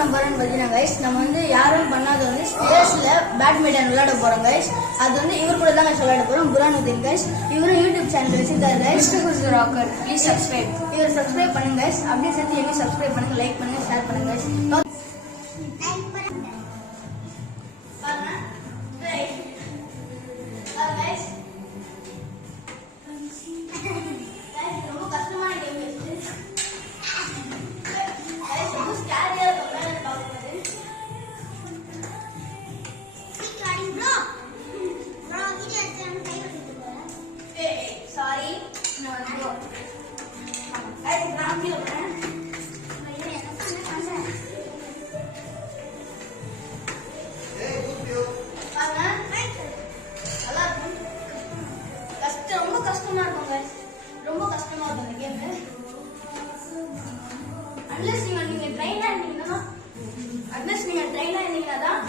பண்ண போறோம்னு பார்த்தீங்கன்னா கைஸ் நம்ம வந்து யாரும் பண்ணாத வந்து ஸ்பேஸ்ல பேட்மிண்டன் விளையாட போறோம் கைஸ். அது வந்து இவர் கூட தான் கைஸ் விளையாட போறோம். புரானுதீன் கைஸ். இவரும் யூடியூப் சேனல் வச்சிருக்காரு கைஸ். Rocker please subscribe. இவர் சப்ஸ்கிரைப் பண்ணுங்க கைஸ். அப்படியே சேர்த்து எங்க சப்ஸ்கிரைப் பண்ணுங்க, லைக் பண்ணுங்க, ஷேர் பண்ணுங்க கைஸ். ரொம்ப கஷ்டமா இருக்கும் இந்த கேம். அட்லீஸ்ட் நீங்க ட்ரெயின் ஆனீங்கன்னா தான்